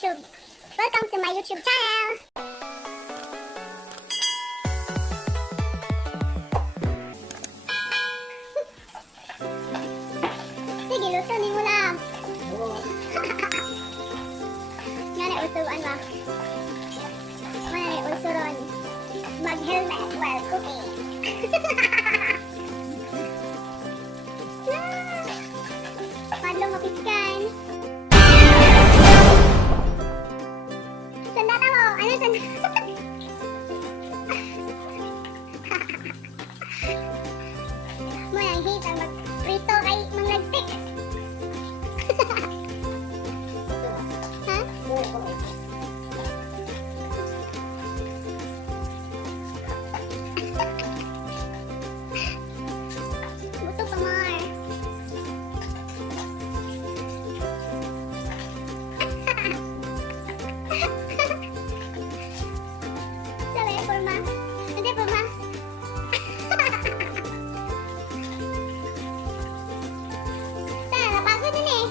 YouTube. Welcome to my YouTube channel. Sige, luto ni mo lang. Nga na usuan ba? Nga na usuron. Mag-helmet while cooking. Padlong mapiskan. Sandata mo! Ano sandata? Mo yung hate ang mag-prito kay mang nag-stick. Ha? Buto pa, Mar. Sabi, forma. Hindi, forma. Sana, napagod din eh.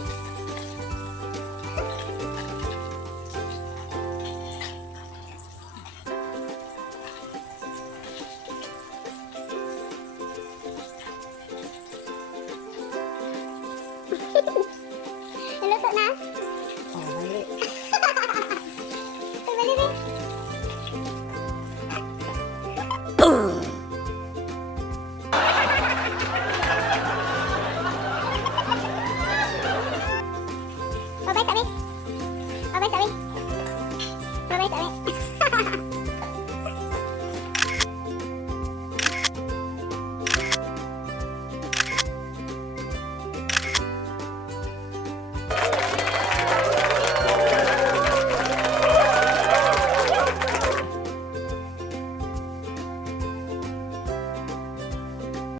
Naluto na?